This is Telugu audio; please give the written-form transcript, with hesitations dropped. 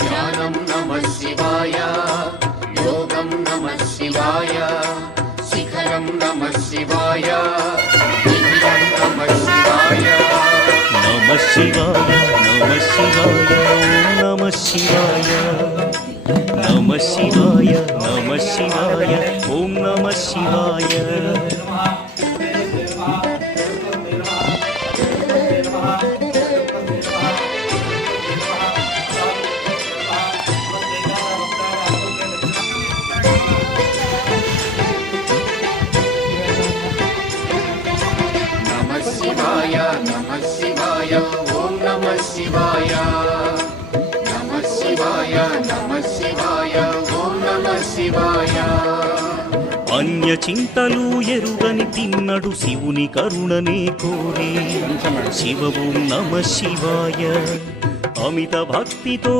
ధ్యానం నమః శివాయ, యోగం నమః శివాయ, శిఖరం నమః శివాయ, లింగం నమః శివాయ. నమః శివాయ నమః శివాయ నమః శివాయ నమః శివాయ నమః శివాయ ఓం నమః శివాయ. నమః శివాయ నమః శివాయ ఓం నమః శివాయ. నమః శివాయ నమః శివాయ ఓం నమః శివాయ. అన్య చింతలు ఎరుగని తిన్నడు శివుని కరుణనే కోరే శివ ఓం నమః శివాయ. అమిత భక్తితో